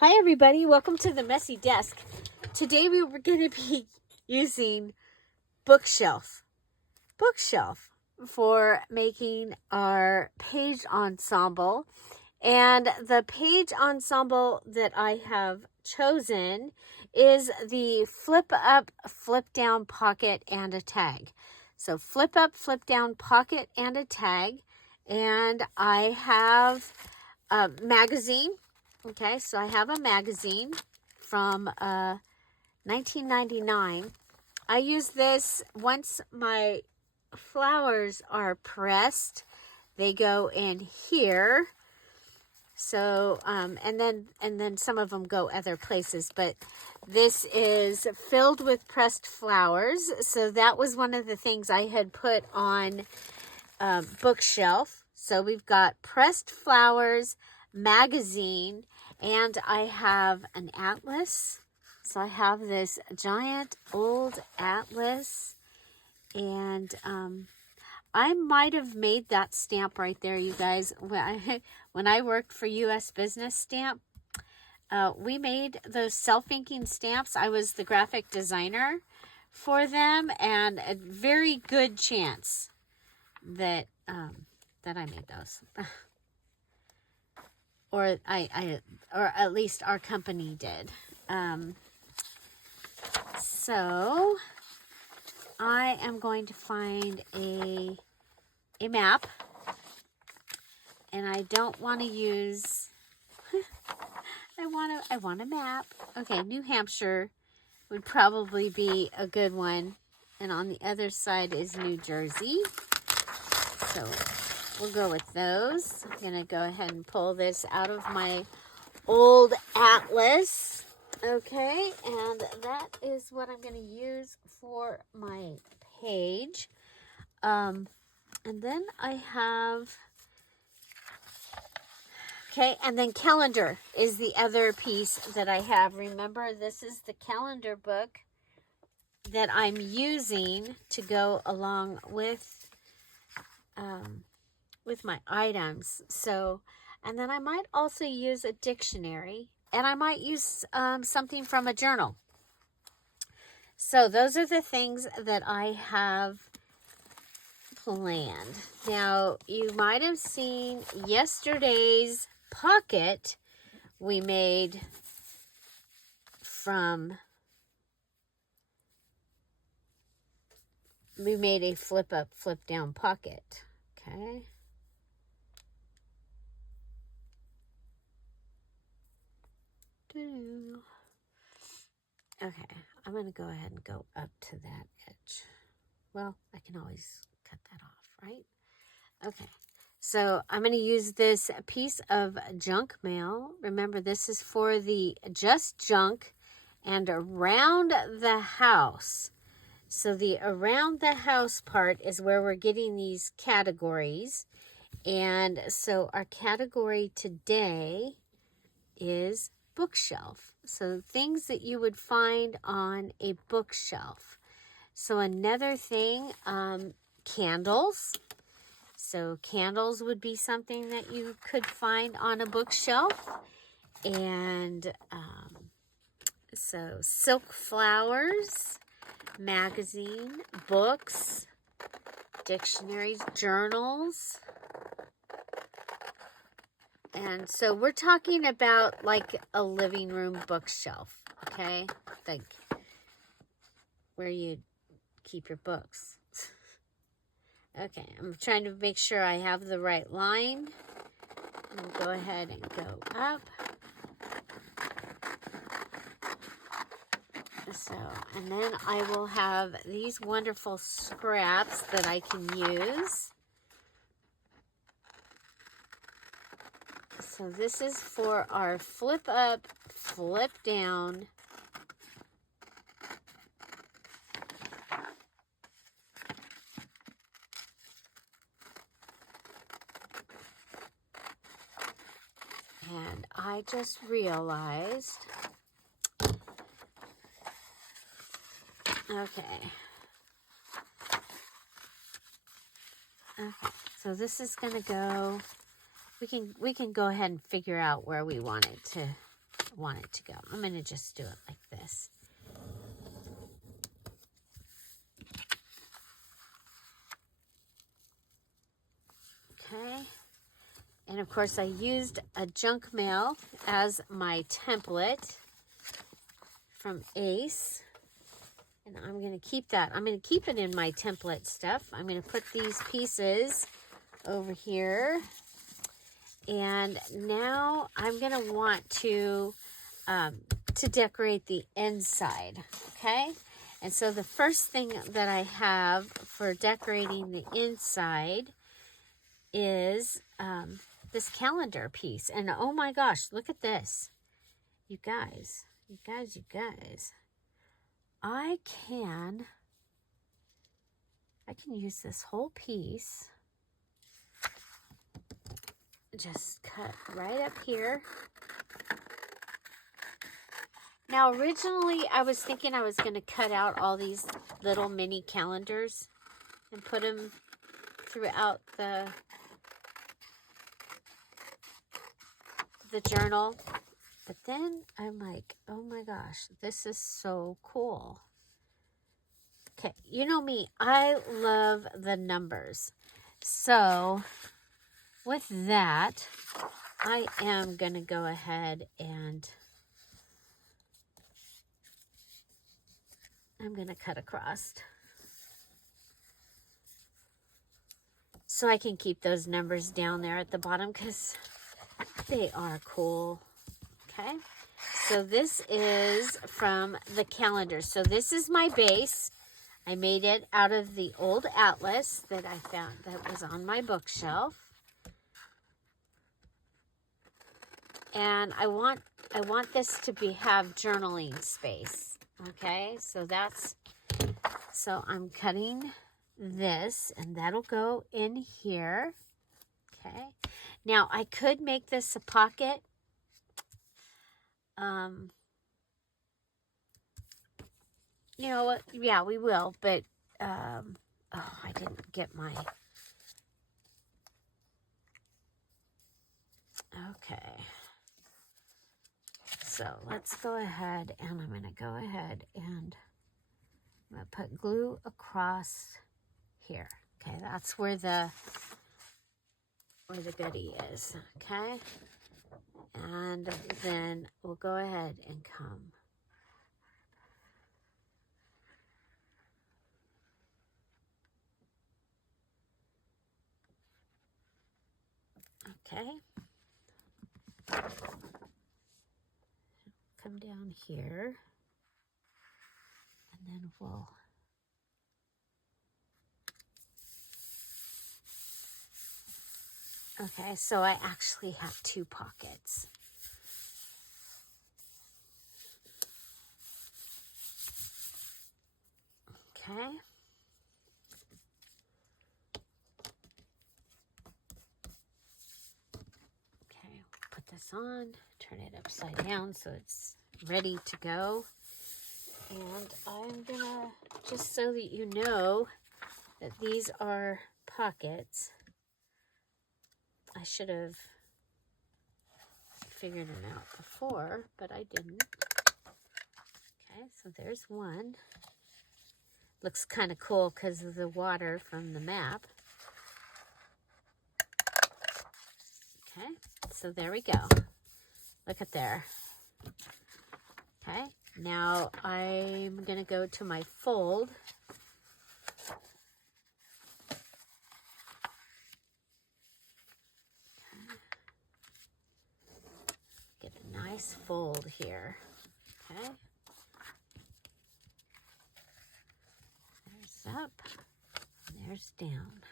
Hi everybody, welcome to the Messy Desk. Today we were going to be using bookshelf for making our page ensemble. And the page ensemble that I have chosen is the flip up, flip down pocket and a tag. So flip up, flip down pocket and a tag. And I have a magazine. Okay, so I have a magazine from 1999. I use this once my flowers are pressed. They go in here. So, and then some of them go other places, but this is filled with pressed flowers. So that was one of the things I had put on bookshelf. So we've got pressed flowers, magazine, and I have an atlas. So I have this giant old atlas, and I might have made that stamp right there, you guys. When I worked for U.S. Business Stamp, we made those self-inking stamps. I was the graphic designer for them, and a very good chance that that I made those. Or or at least our company did. So I am going to find a map, and I don't want to use. I want a map. Okay, New Hampshire would probably be a good one, and on the other side is New Jersey. So we'll go with those. I'm going to go ahead and pull this out of my old atlas. Okay, and that is what I'm going to use for my page. And then I have... Okay, and then calendar is the other piece that I have. Remember, this is the calendar book that I'm using to go along with my items. So, and then I might also use a dictionary, and I might use something from a journal. So those are the things that I have planned. Now, you might have seen yesterday's pocket we made we made a flip up, flip down pocket. Okay. Okay, I'm going to go ahead and go up to that edge. Well, I can always cut that off, right? Okay, so I'm going to use this piece of junk mail. Remember, this is for the just junk and around the house. So the around the house part is where we're getting these categories. And so our category today is bookshelf. So things that you would find on a bookshelf. So another thing, candles. So candles would be something that you could find on a bookshelf. And so silk flowers, magazine, books, dictionaries, journals. And so we're talking about like a living room bookshelf, okay? Like where you keep your books. Okay, I'm trying to make sure I have the right line. I'll go ahead and go up. So, and then I will have these wonderful scraps that I can use. So this is for our flip up, flip down. And I just realized, okay, so this is going to go, we can go ahead and figure out where we want it to want it to go. I'm going to just do it like this. Okay. And of course I used a junk mail as my template from Ace. And I'm going to keep that. I'm going to keep it in my template stuff. I'm going to put these pieces over here. And now I'm going to want to decorate the inside. Okay. And so the first thing that I have for decorating the inside is this calendar piece. And oh my gosh, look at this. You guys. I can use this whole piece. Just cut right up here. Now, originally, I was thinking I was going to cut out all these little mini calendars and put them throughout the journal. But then I'm like, oh my gosh, this is so cool. Okay, you know me, I love the numbers. So with that, I am going to go ahead and I'm going to cut across. So I can keep those numbers down there at the bottom because they are cool. Okay. So this is from the calendar. So this is my base. I made it out of the old atlas that I found that was on my bookshelf. And I want this to have journaling space. Okay, so I'm cutting this and that'll go in here. Okay, now I could make this a pocket. You know what? Yeah, we will, but oh, I didn't get my. Okay. So let's go ahead and I'm going to go ahead and I'm going to put glue across here. Okay, that's where the goodie is. Okay, and then we'll go ahead and come. Okay. Come down here. And then we'll okay, so I actually have 2 pockets. Okay. Okay, put this on, turn it upside down so it's ready to go. And I'm gonna, just so that you know that these are pockets, I should have figured them out before, but I didn't. Okay, so there's one. Looks kind of cool because of the water from the map. Okay, so there we go. Look at there. Okay, now I'm going to go to my fold. Get a nice fold here. Okay. There's up, there's down.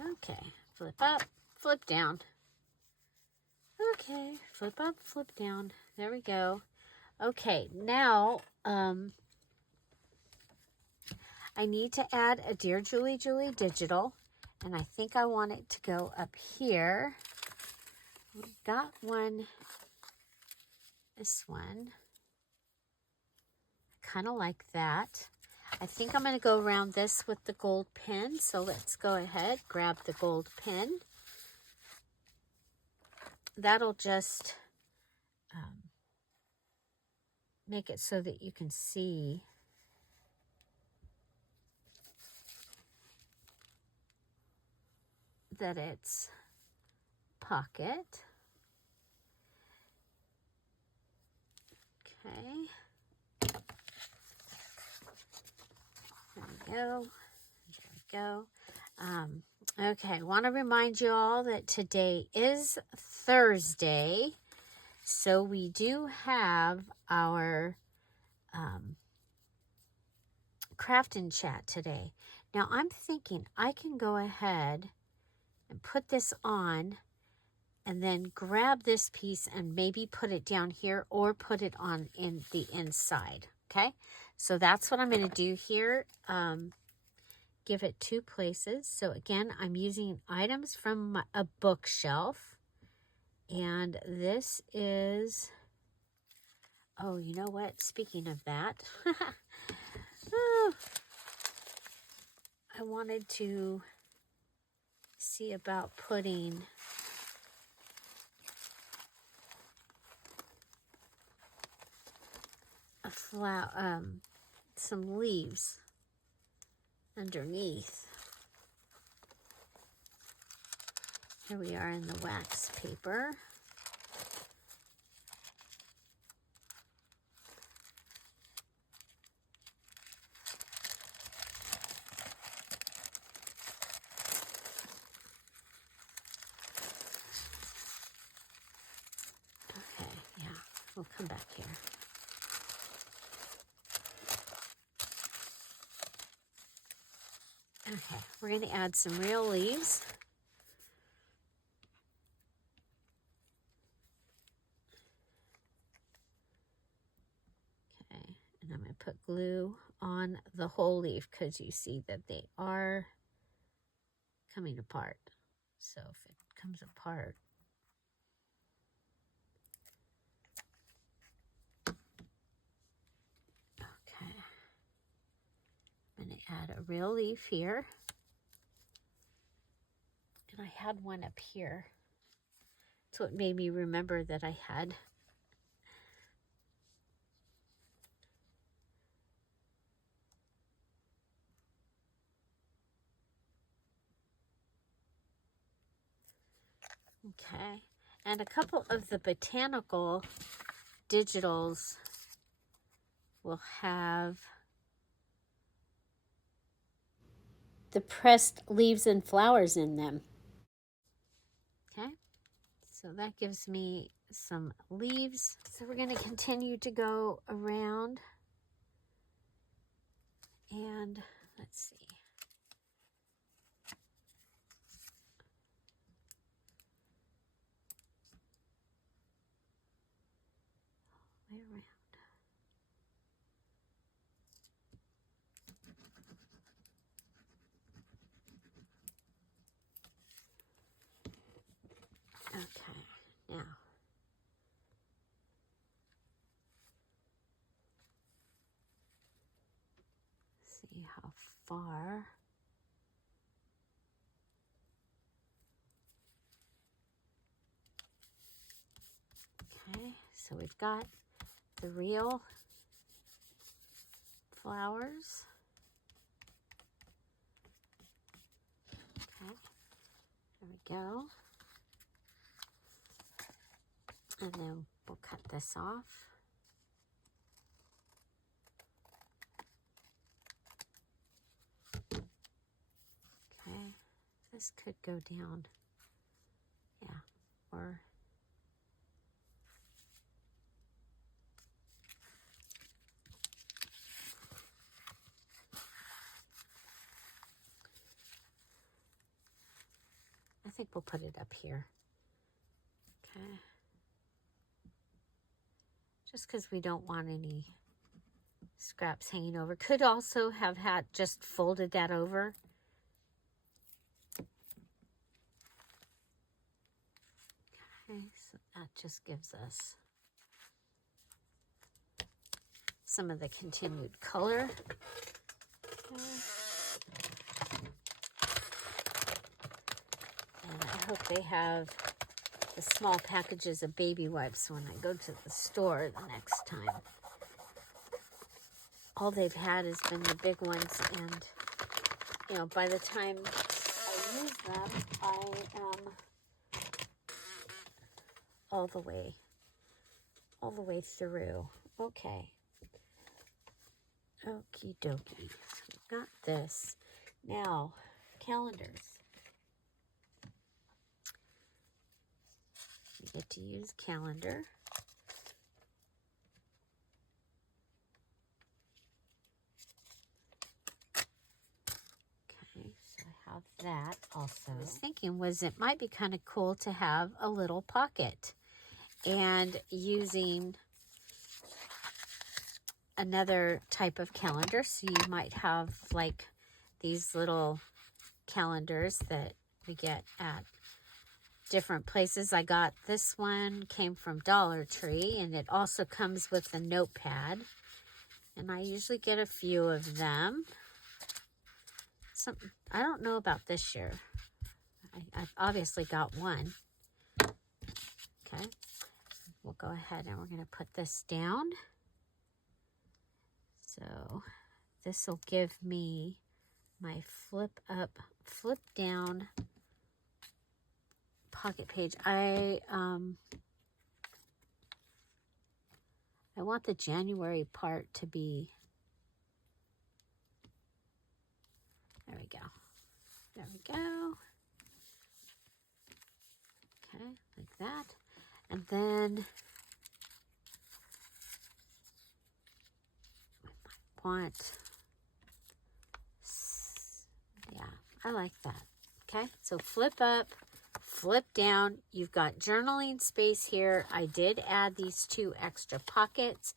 Okay, flip up, flip down. Okay, flip up, flip down. There we go. Okay, now I need to add a Dear Julie Julie digital, and I think I want it to go up here. got one, this one. Kind of like that. I think I'm going to go around this with the gold pin. So let's go ahead, grab the gold pin. That'll just make it so that you can see that it's pocket. Okay. There we go. There we go. Okay, I want to remind you all that today is Thursday. So we do have our craft and chat today. Now I'm thinking I can go ahead and put this on and then grab this piece and maybe put it down here or put it on in the inside. Okay, so that's what I'm going to do here. Give it 2 places. So again, I'm using items from a bookshelf. And this is, oh, you know what? Speaking of that, I wanted to see about putting a flower, some leaves underneath. Here we are in the wax paper. Okay, yeah, we'll come back here. Okay, we're going to add some real leaves. And I'm going to put glue on the whole leaf because you see that they are coming apart. So if it comes apart, okay. I'm going to add a real leaf here. And I had one up here. So it made me remember that I had. Okay, and a couple of the botanical digitals will have the pressed leaves and flowers in them. Okay, so that gives me some leaves. So we're going to continue to go around and let's see. Way around. Okay, now see how far. Okay, so we've got the real flowers. Okay, there we go. And then we'll cut this off. Okay, this could go down. Yeah, or I think we'll put it up here. Okay. Just because we don't want any scraps hanging over. Could also have had just folded that over. Okay, so that just gives us some of the continued color. Okay. And I hope they have the small packages of baby wipes when I go to the store the next time. All they've had has been the big ones, and you know, by the time I use them, I am all the way through. Okay. Okie dokie. Got this. Now, calendars. You get to use calendar. Okay, so I have that also. I was thinking it might be kind of cool to have a little pocket, and using another type of calendar. So you might have like these little calendars that we get at different places. I got this one, came from Dollar Tree, and it also comes with a notepad. And I usually get a few of them. I don't know about this year. I've obviously got one. Okay, we'll go ahead and we're going to put this down. So this will give me my flip down pocket page. I want the January part to be, there we go. There we go. Okay, like that. And then yeah, I like that. Okay, so flip up, flip down. You've got journaling space here. I did add these 2 extra pockets.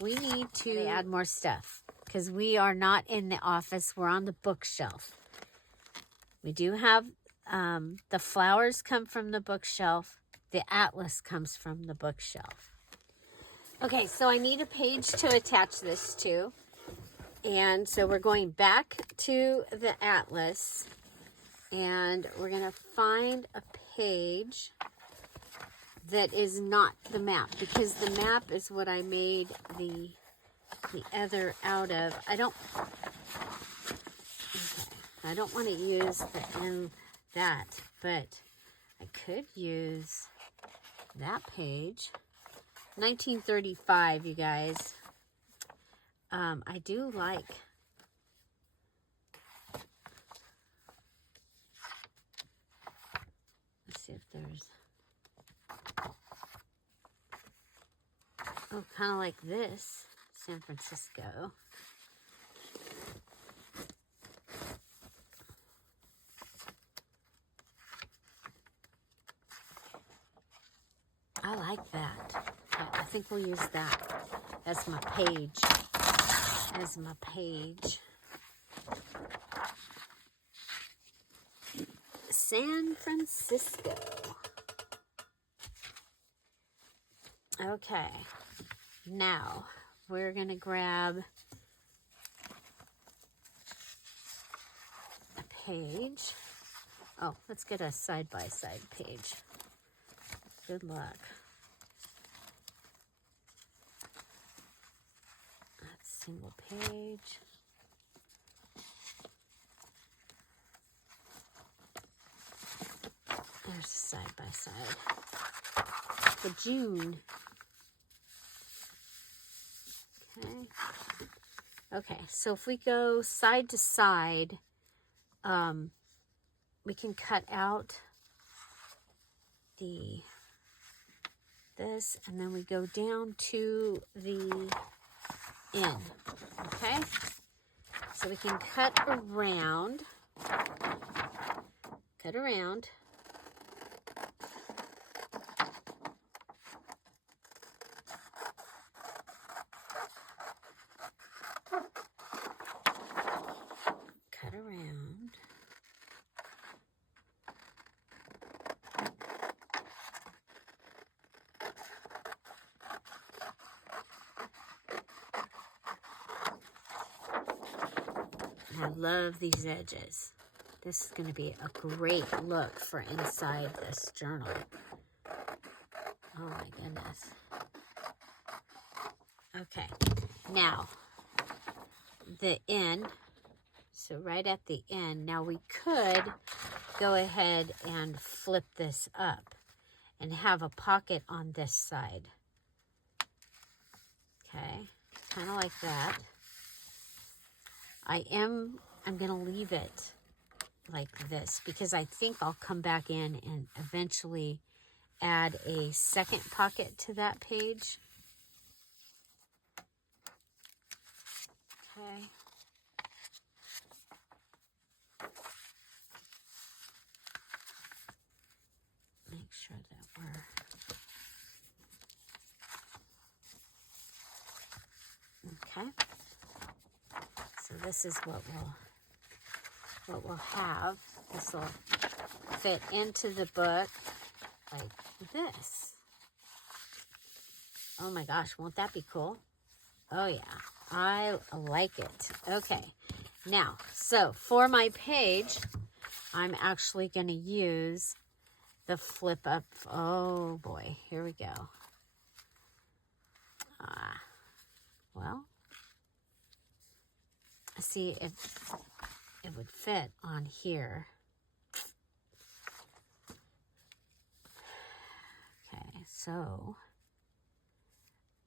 We need to add more stuff because we are not in the office. We're on the bookshelf. We do have the flowers come from the bookshelf. The atlas comes from the bookshelf. Okay, so I need a page to attach this to. And so we're going back to the atlas, and we're going to find a page that is not the map, because the map is what I made the other out of. I don't want to use that, but I could use that page. 1935, you guys. I do like, let's see if there's, oh, kind of like this, San Francisco. I like that. I think we'll use that as my page. San Francisco. Okay, now we're gonna grab a page. Oh, let's get a side-by-side page. Good luck. That's single page. There's side-by-side. For June. Okay, so if we go side to side, we can cut out this, and then we go down to the end. Okay, so we can cut around. love these edges. This is going to be a great look for inside this journal. Oh my goodness. Okay, now the end. So right at the end, now we could go ahead and flip this up and have a pocket on this side. Okay, kind of like that. I'm going to leave it like this because I think I'll come back in and eventually add a second pocket to that page. Okay. Make sure that we're okay. So this is what we'll have. This will fit into the book like this. Oh my gosh, won't that be cool? Oh yeah, I like it. Okay, now, so for my page, I'm actually going to use the flip up. Oh boy, here we go. Well, see if it would fit on here. Okay, so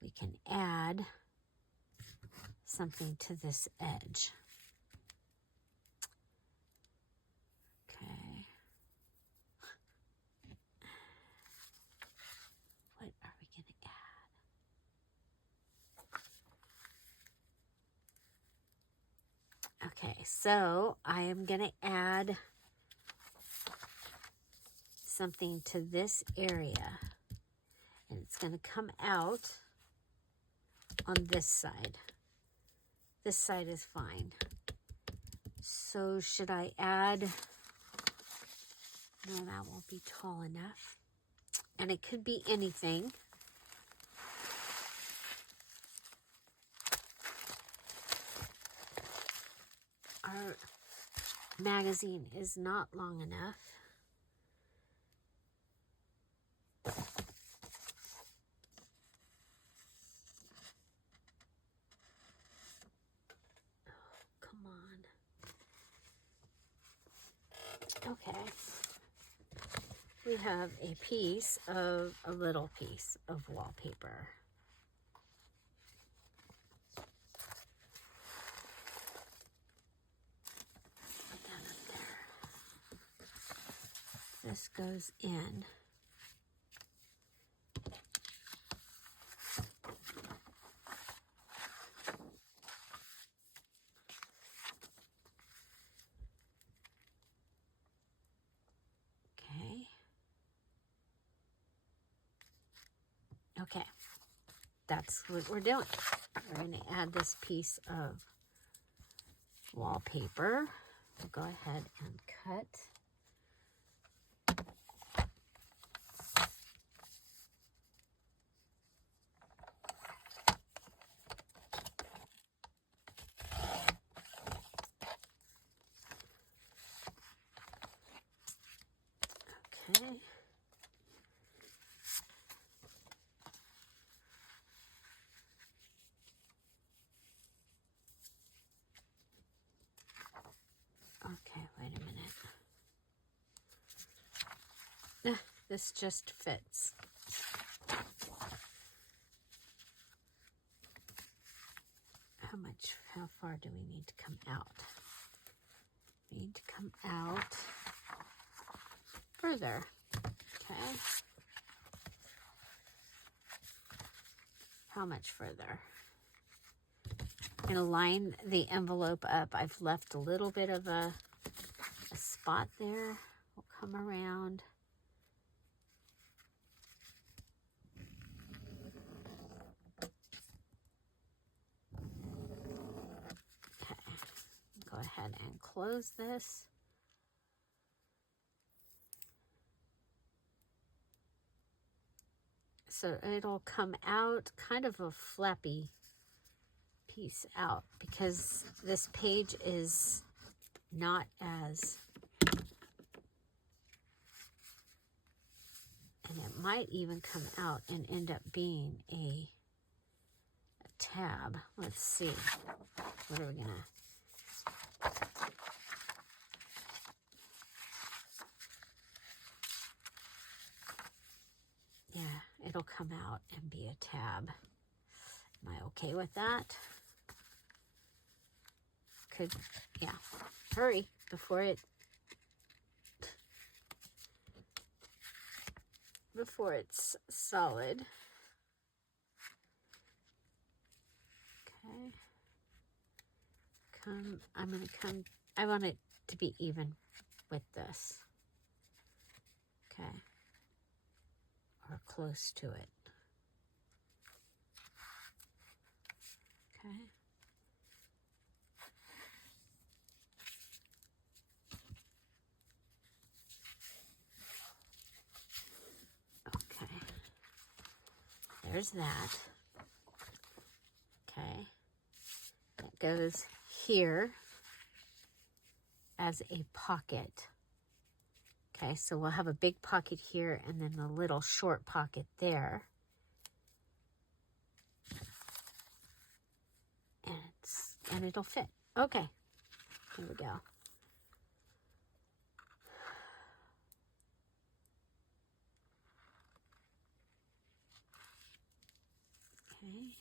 we can add something to this edge. Okay. What are we going to add? Okay, so I am going to add something to this area. And it's going to come out on this side. This side is fine. So should I add? No, that won't be tall enough. And it could be anything. Our magazine is not long enough. Okay, we have a little piece of wallpaper. Put that up there. This goes in. Okay, that's what we're doing. We're going to add this piece of wallpaper. We'll go ahead and cut. Okay. Okay, wait a minute. This just fits. How far do we need to come out? We need to come out further. Okay. How much further? I'm going to line the envelope up. I've left a little bit of a spot there. We'll come around. Okay. Go ahead and close this. So it'll come out kind of a flappy piece out because this page is not as, and it might even come out and end up being a tab. Let's see. What are we gonna? Yeah, it'll come out and be a tab. Am I okay with that? Could, yeah. Hurry before it's solid. Okay. I want it to be even with this. Okay. Or close to it. Okay. Okay. There's that. Okay. That goes here as a pocket. Okay, so we'll have a big pocket here and then a little short pocket there. And it'll fit. Okay, here we go. Okay.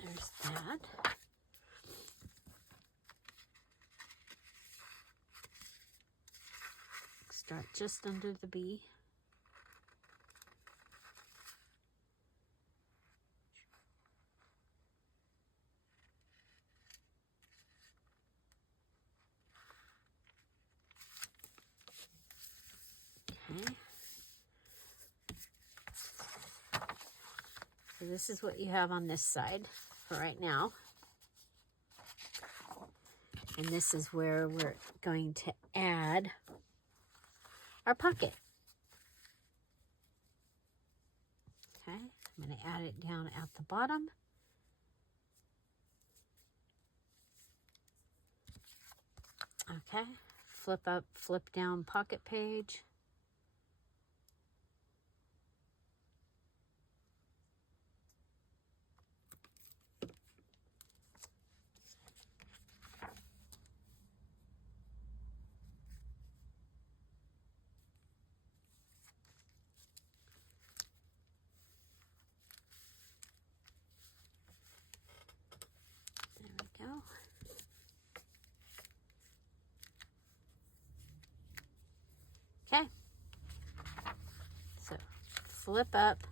There's that. Start just under the B. Okay. So this is what you have on this side for right now. And this is where we're going to add our pocket. Okay, I'm going to add it down at the bottom. Okay, flip up, flip down pocket page. There we go. Okay, so flip up,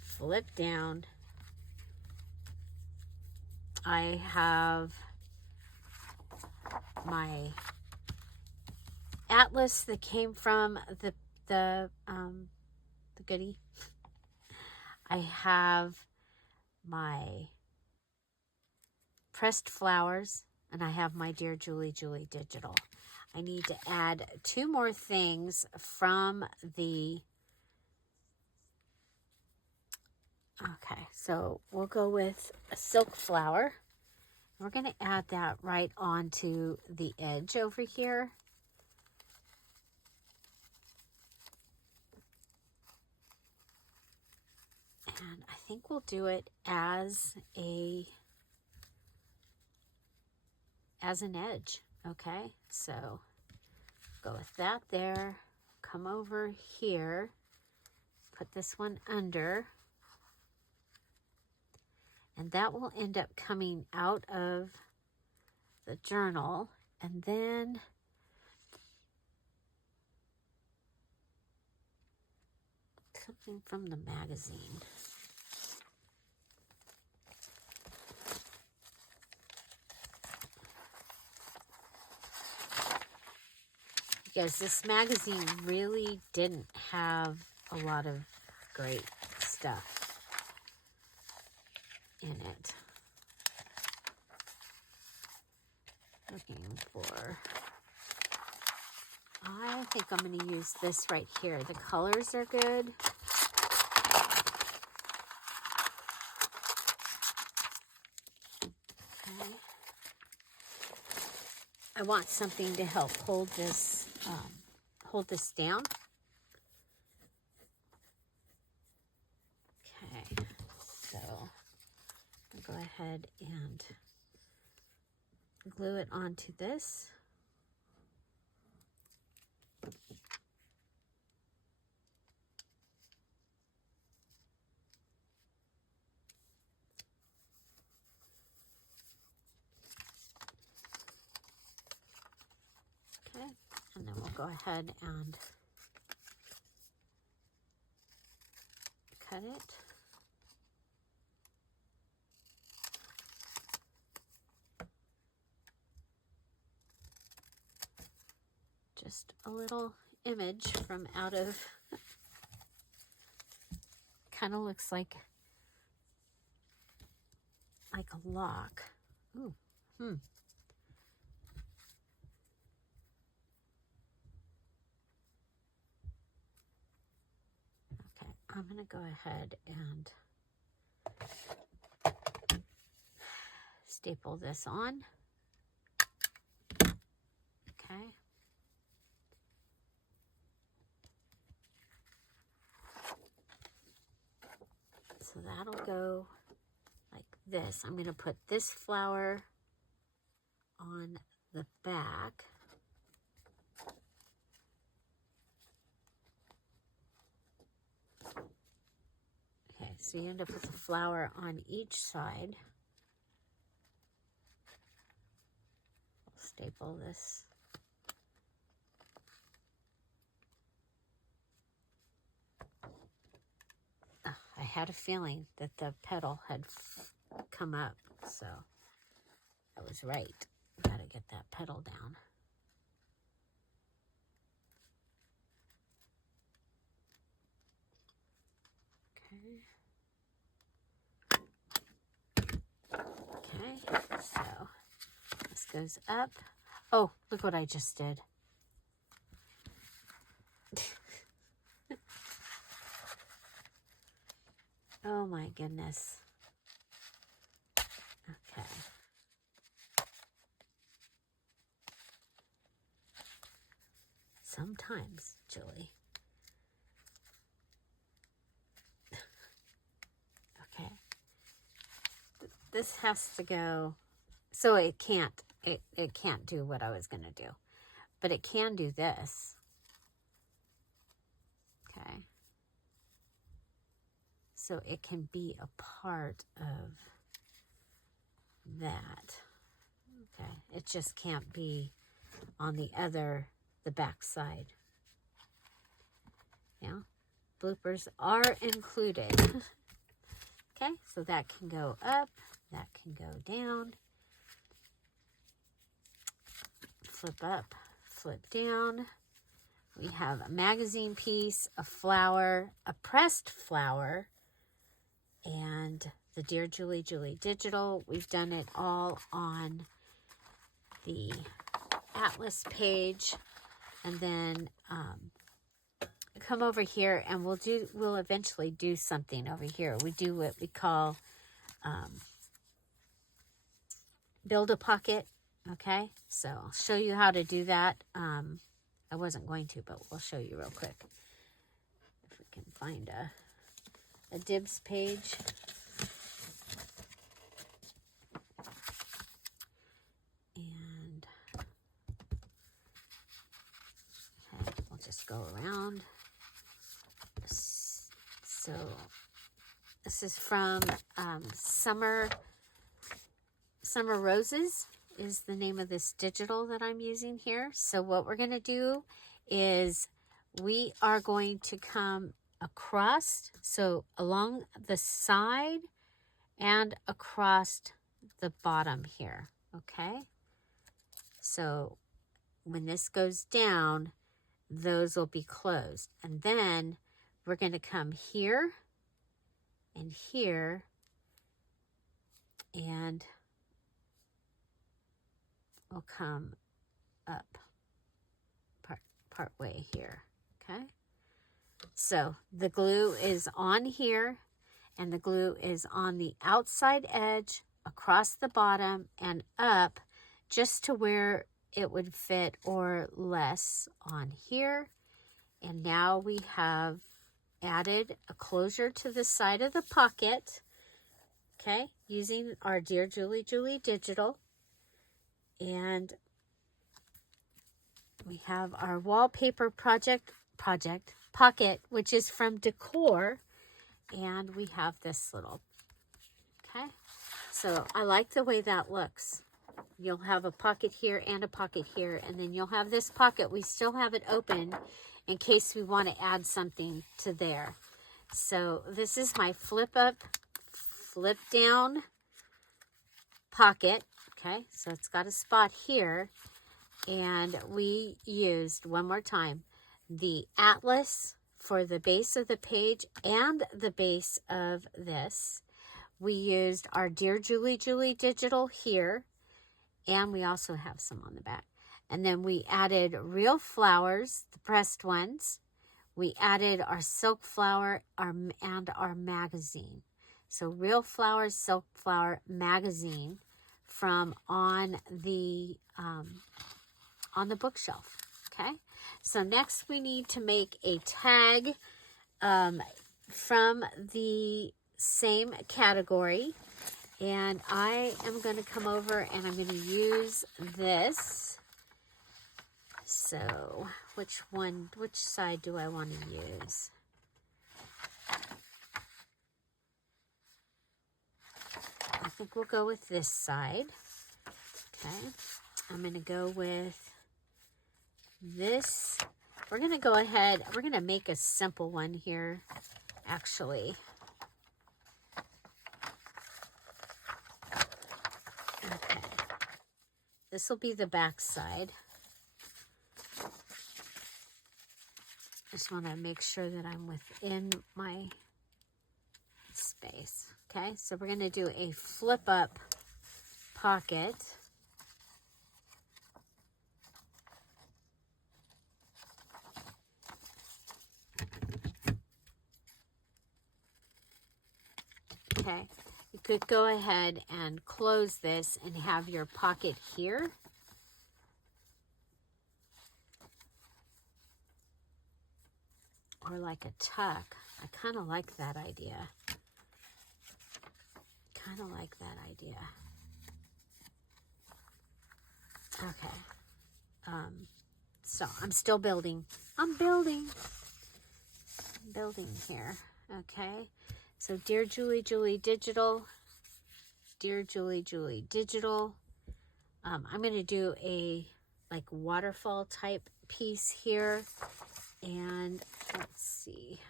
flip down. I have my atlas that came from the goodie. I have my pressed flowers, and I have my Dear Julie digital. I need to add 2 more things from the, okay, so we'll go with a silk flower. We're going to add that right onto the edge over here. And I think we'll do it as an edge. Okay, so go with that there, come over here, put this one under, and that will end up coming out of the journal, and then something from the magazine. Because this magazine really didn't have a lot of great stuff in it. Looking for, I think I'm going to use this right here. The colors are good. I want something to help hold this down. Okay, so I'll go ahead and glue it onto this. Okay, and then we'll go ahead and cut it. Just a little image from out of, kind of looks like a lock. Ooh, Okay, I'm gonna go ahead and staple this on. Okay. So that'll go like this. I'm going to put this flower on the back. Okay, so you end up with a flower on each side. I'll staple this. I had a feeling that the petal had come up, so I was right. Got to get that petal down. Okay, so this goes up. Oh, look what I just did. Oh my goodness. Okay. Sometimes, Julie. Okay. This has to go, so it can't do what I was going to do, but it can do this. Okay. So it can be a part of that. Okay. It just can't be on the back side. Yeah. Bloopers are included. Okay. So that can go up. That can go down. Flip up. Flip down. We have a magazine piece, a flower, a pressed flower, and the Dear Julie Julie digital. We've done it all on the Atlas page. And then come over here and we'll eventually do something over here. We do what we call build a pocket. Okay, so I'll show you how to do that. I wasn't going to, but we'll show you real quick. If we can find a dibs page. And okay, we'll just go around. So this is from Summer Roses is the name of this digital that I'm using here. So what we're going to do is we are going to come across, so along the side and across the bottom here, okay? So when this goes down, those will be closed. And then we're going to come here and here and we'll come up part way here, okay? So the glue is on here and the glue is on the outside edge across the bottom and up just to where it would fit or less on here. And now we have added a closure to the side of the pocket, okay, using our Dear Julie Julie digital. And we have our wallpaper project pocket, which is from Decor, and we have this little, okay. So I like the way that looks. You'll have a pocket here and a pocket here, and then you'll have this pocket. We still have it open in case we want to add something to there. So this is my flip up, flip down pocket. Okay, so it's got a spot here, and we used, one more time, the atlas for the base of the page and the base of this. We used our Dear Julie Julie digital here, and we also have some on the back. And then we added real flowers, the pressed ones. We added our silk flower and our magazine. So real flowers, silk flower, magazine from on the bookshelf. Okay. So next we need to make a tag from the same category. And I am going to come over and I'm going to use this. So which side do I want to use? I think we'll go with this side. Okay. I'm going to go with this. We're going to go ahead. We're going to make a simple one here, actually. Okay. This will be the back side. Just want to make sure that I'm within my space. Okay, so we're going to do a flip up pocket. Okay, you could go ahead and close this and have your pocket here. Or like a tuck. I kind of like that idea. Okay. So I'm still building. I'm building here. Okay. So Dear Julie Julie digital. Dear Julie Julie digital. I'm going to do a like waterfall type piece here. And let's see.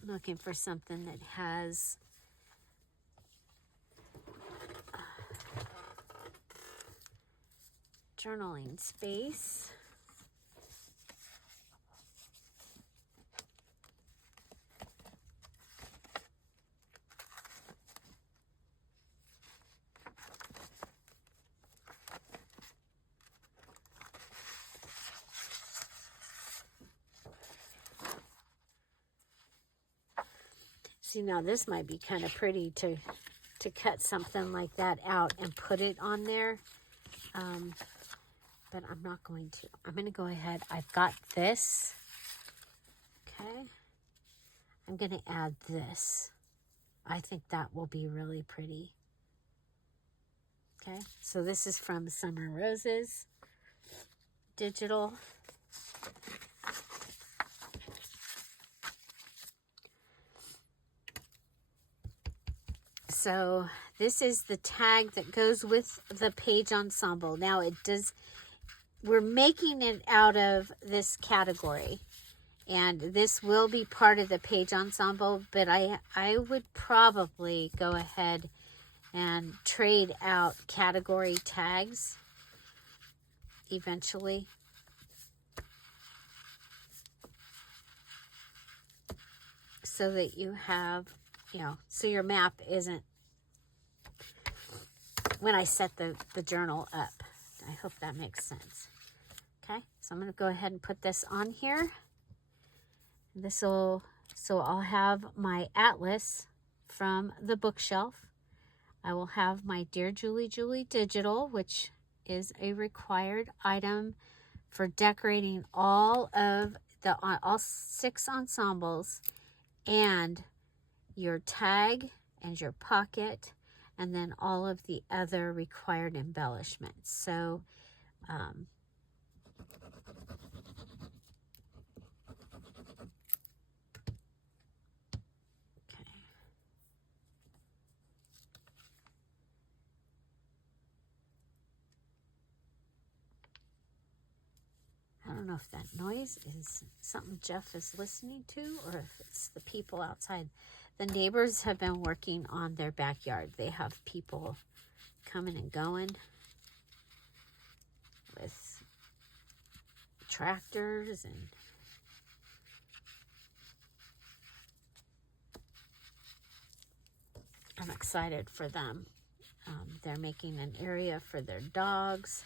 I'm looking for something that has journaling space. See, now this might be kind of pretty to cut something like that out and put it on there. But I'm not going to. I'm going to go ahead. I've got this. Okay. I'm going to add this. I think that will be really pretty. Okay. So this is from Summer Roses digital. So this is the tag that goes with the page ensemble. Now we're making it out of this category, and this will be part of the page ensemble, but I would probably go ahead and trade out category tags eventually. So that you have, so your map isn't, when I set the journal up. I hope that makes sense. Okay, so I'm going to go ahead and put this on here. So I'll have my atlas from the bookshelf. I will have my Dear Julie Julie digital, which is a required item for decorating all 6 ensembles, and your tag and your pocket, and then all of the other required embellishments. So okay. I don't know if that noise is something Jeff is listening to or if it's the people outside. The neighbors have been working on their backyard. They have people coming and going with tractors, and I'm excited for them. They're making an area for their dogs.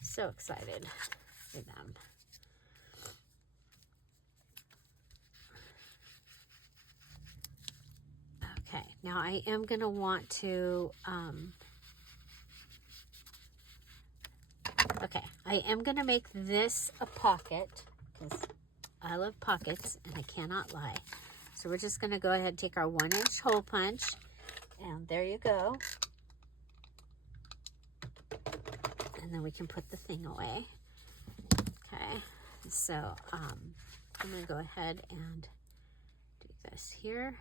So excited for them. Okay, now I am going to want to, okay, I am going to make this a pocket because I love pockets and I cannot lie. So we're just going to go ahead and take our 1-inch hole punch, and there you go. And then we can put the thing away. Okay, so I'm going to go ahead and do this here.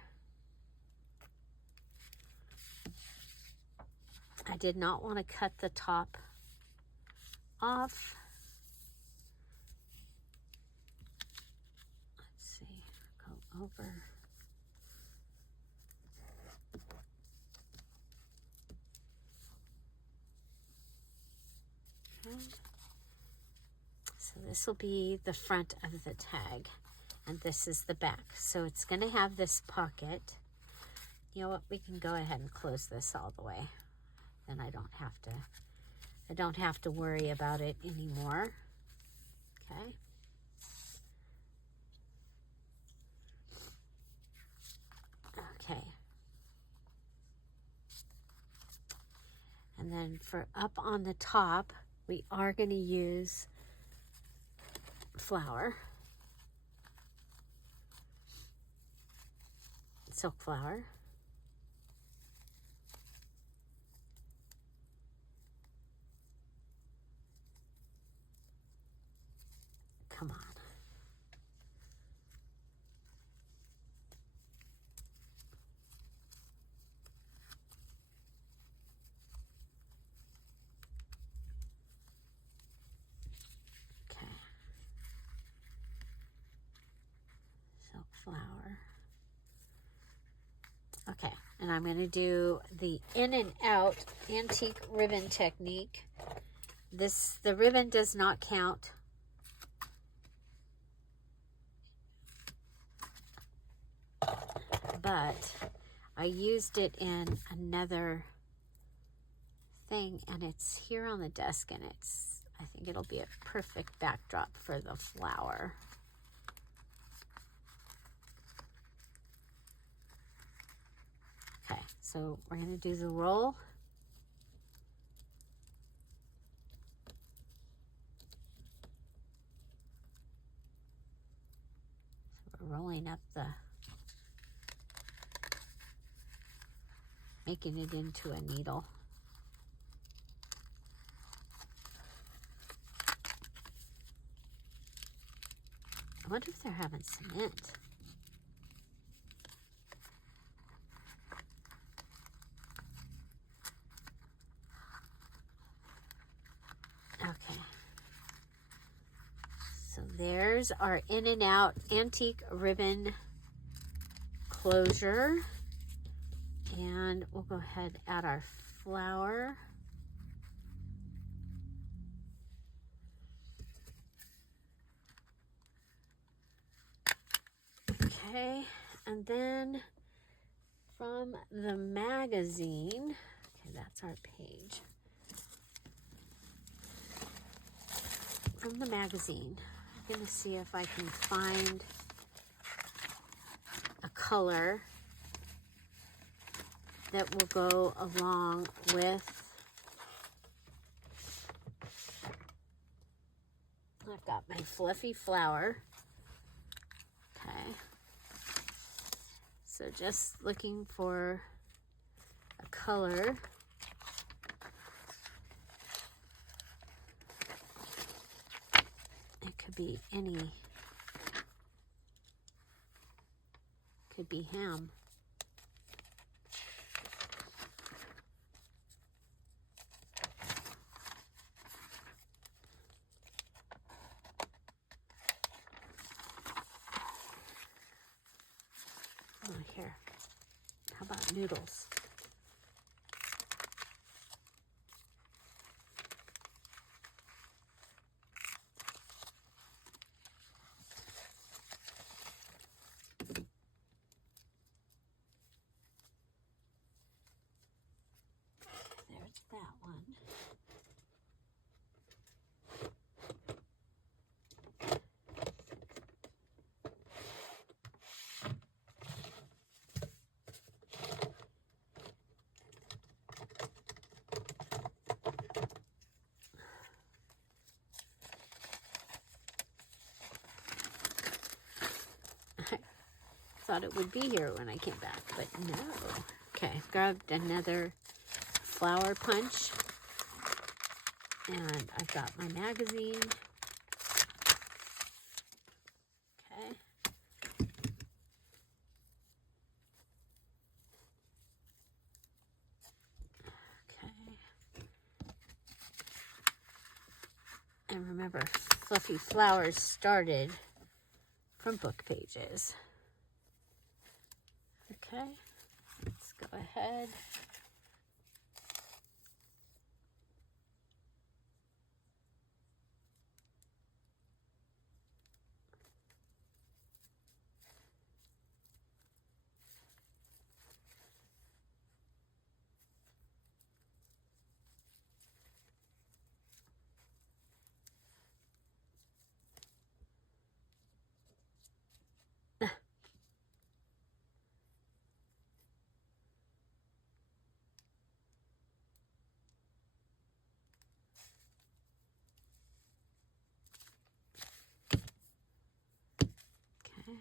I did not want to cut the top off. Let's see, go over. Okay. So this will be the front of the tag, and this is the back. So it's going to have this pocket. You know what? We can go ahead and close this all the way. Then I don't have to worry about it anymore. Okay. Okay. And then for up on the top, we are going to use flower, silk flower. Come on. Okay. Silk flower. Okay, and I'm going to do the in and out antique ribbon technique. The ribbon does not count. But I used it in another thing, and it's here on the desk, and I think it'll be a perfect backdrop for the flower. Okay, so we're going to do the roll. So we're rolling up making it into a needle. I wonder if they're having cement. Okay. So there's our in and out antique ribbon closure. And we'll go ahead and add our flower. Okay, and then from the magazine, okay, that's our page. From the magazine, I'm going to see if I can find a color that will go along with, I've got my fluffy flower. Okay. So just looking for a color. It could be any, could be ham. Oh, here. How about noodles? There's that one. Thought it would be here when I came back, but no. Okay, grabbed another flower punch, and I've got my magazine. Okay. Okay. And remember, Fluffy Flowers started from book pages. Okay, let's go ahead. Okay.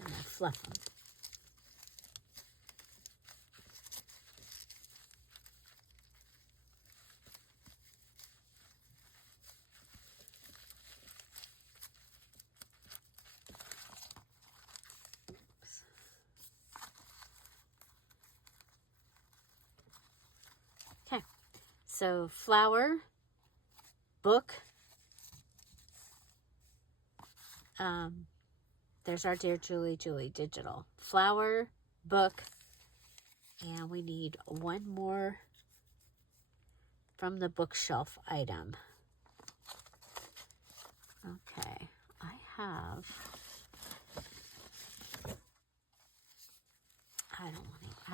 And I fluff them. Okay, so flower, book. There's our Dear Julie Julie digital. Flower, book, and we need one more from the bookshelf item. Okay, I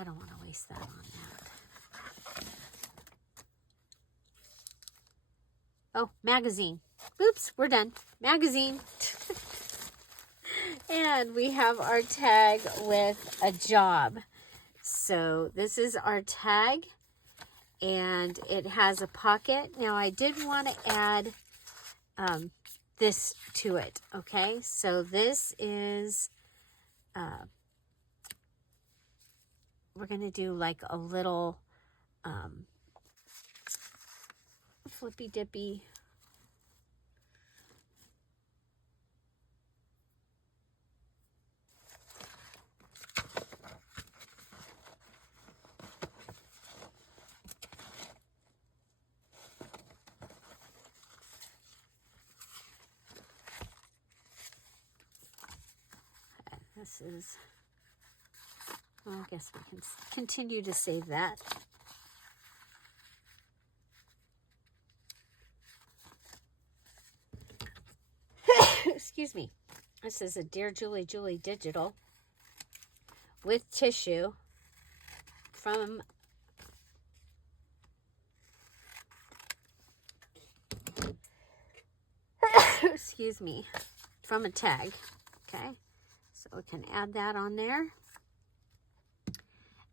don't want to waste that on that. Oh, magazine. Oops, we're done. Magazine. And we have our tag with a job. So this is our tag, and it has a pocket. Now I did want to add this to it. Okay, so this is we're gonna do like a little flippy dippy. This is, well, I guess we can continue to save that. Excuse me. This is a Dear Julie Julie digital with tissue from excuse me, from a tag. Okay, So we can add that on there.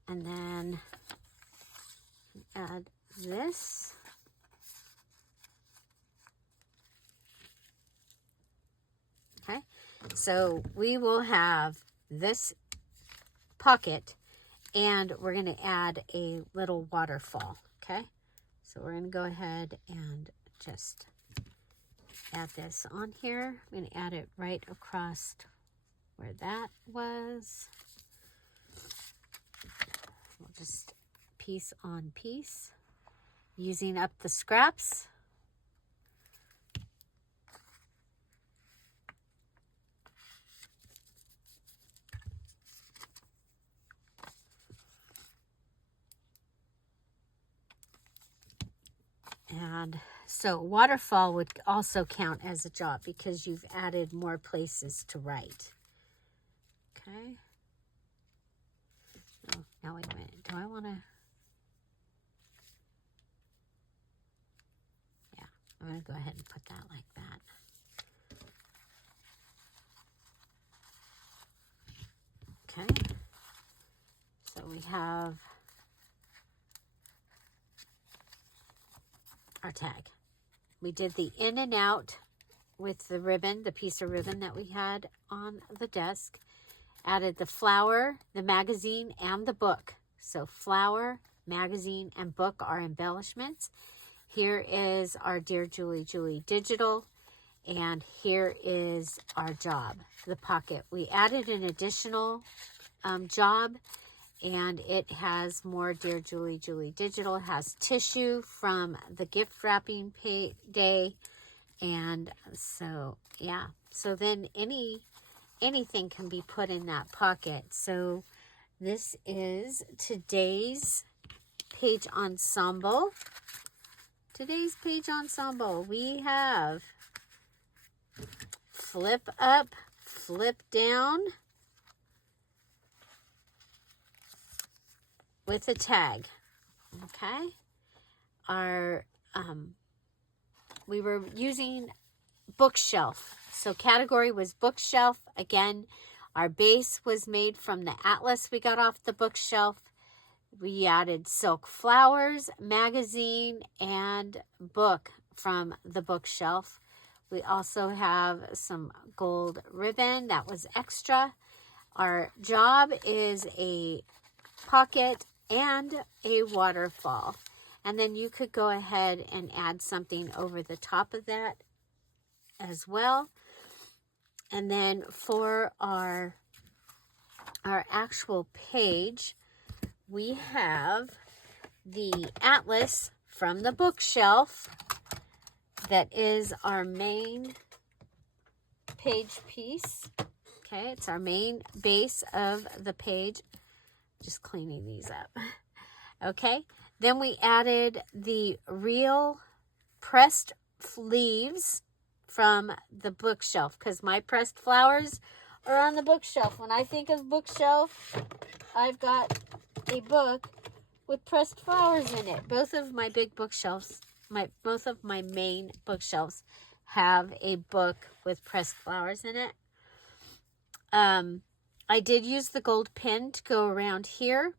And then add this. Okay, so we will have this pocket, and we're going to add a little waterfall. Okay, so we're going to go ahead and just add this on here. I'm going to add it right across where that was. We'll just piece on piece, using up the scraps. And so waterfall would also count as a job because you've added more places to write. Okay. Oh, now wait a minute. Do I want to? Yeah, I'm going to go ahead and put that like that. Okay. So we have our tag. We did the in and out with the ribbon, the piece of ribbon that we had on the desk. Added the flower, the magazine, and the book. So flower, magazine, and book are embellishments. Here is our Dear Julie Julie digital, and here is our job, the pocket. We added an additional job, and it has more Dear Julie Julie digital. It has tissue from the gift wrapping day, and so yeah. So then anything can be put in that pocket. So this is today's page ensemble. Today's page ensemble, we have flip up, flip down with a tag. Okay. Our we were using bookshelf. So category was bookshelf. Again, our base was made from the atlas we got off the bookshelf. We added silk flowers, magazine, and book from the bookshelf. We also have some gold ribbon that was extra. Our job is a pocket and a waterfall. And then you could go ahead and add something over the top of that as well. And then for our actual page, we have the atlas from the bookshelf that is our main page piece. Okay, it's our main base of the page. Just cleaning these up. Okay, then we added the real pressed leaves from the bookshelf, because my pressed flowers are on the bookshelf. When I think of bookshelf, I've got a book with pressed flowers in it. Both of my big bookshelves, both of my main bookshelves have a book with pressed flowers in it. I did use the gold pin to go around here.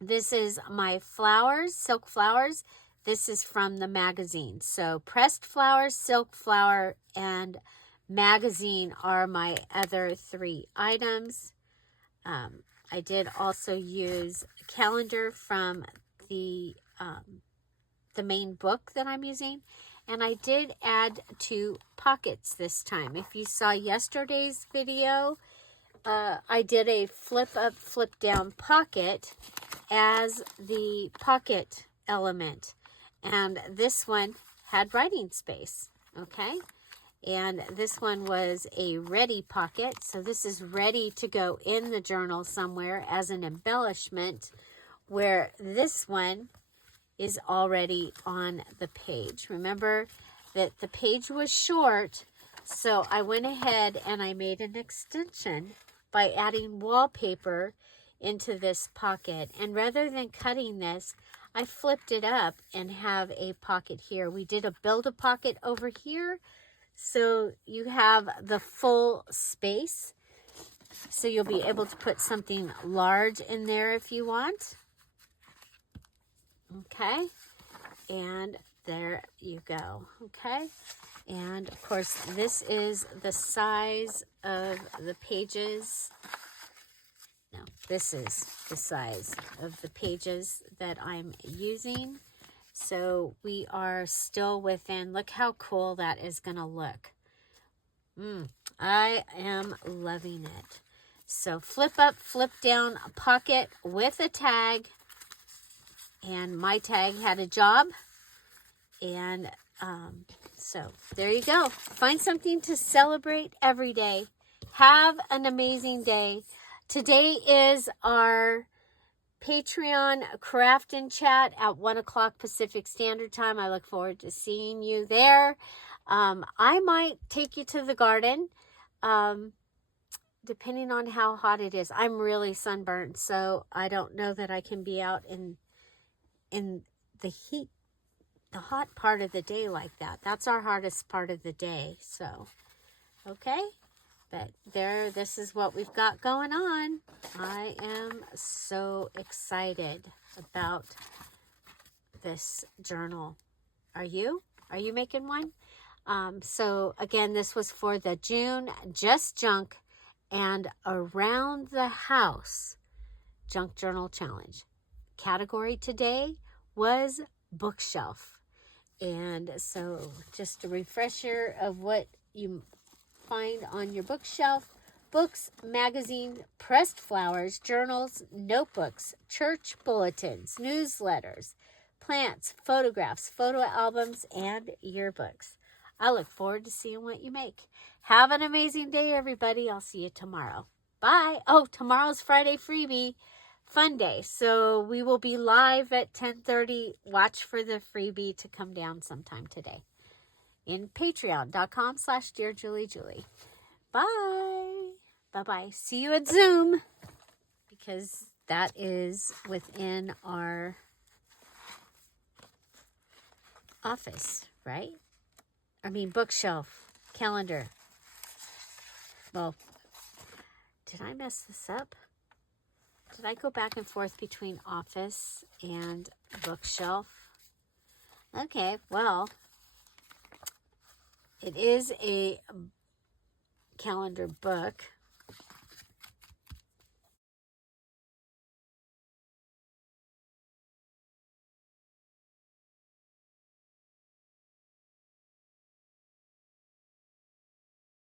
This is my flowers, silk flowers. This is from the magazine. So pressed flowers, silk flower, and magazine are my other three items. I did also use a calendar from the main book that I'm using. And I did add 2 pockets this time. If you saw yesterday's video, I did a flip up, flip down pocket as the pocket element. And this one had writing space, okay? And this one was a ready pocket. So this is ready to go in the journal somewhere as an embellishment, where this one is already on the page. Remember that the page was short, so I went ahead and I made an extension by adding wallpaper into this pocket. And rather than cutting this, I flipped it up and have a pocket here. We did a build a pocket over here, so you have the full space. So you'll be able to put something large in there if you want. Okay. And there you go. Okay. And of course, this is the size of the pages. No, this is the size of the pages that I'm using. So we are still within, look how cool that is going to look. I am loving it. So flip up, flip down pocket with a tag. And my tag had a job. And so there you go. Find something to celebrate every day. Have an amazing day. Today is our Patreon craft and chat at 1 o'clock Pacific Standard Time. I look forward to seeing you there. I might take you to the garden, depending on how hot it is. I'm really sunburned, so I don't know that I can be out in the heat, the hot part of the day like that. That's our hardest part of the day. So, okay. But this is what we've got going on. I am so excited about this journal. Are you? Are you making one? So again, this was for the June Just Junk and Around the House Junk Journal Challenge. Category today was bookshelf. And so just a refresher of what you find on your bookshelf: books, magazines, pressed flowers, journals, notebooks, church bulletins, newsletters, plants, photographs, photo albums, and yearbooks. I look forward to seeing what you make. Have an amazing day, everybody. I'll see you tomorrow. Bye. Oh, tomorrow's Friday freebie fun day. So we will be live at 10:30. Watch for the freebie to come down sometime today in patreon.com/DearJulieJulie. Bye. Bye-bye. See you at Zoom, because that is within our office, right? I mean, bookshelf, calendar. Well, did I mess this up? Did I go back and forth between office and bookshelf? Okay, well, it is a calendar book.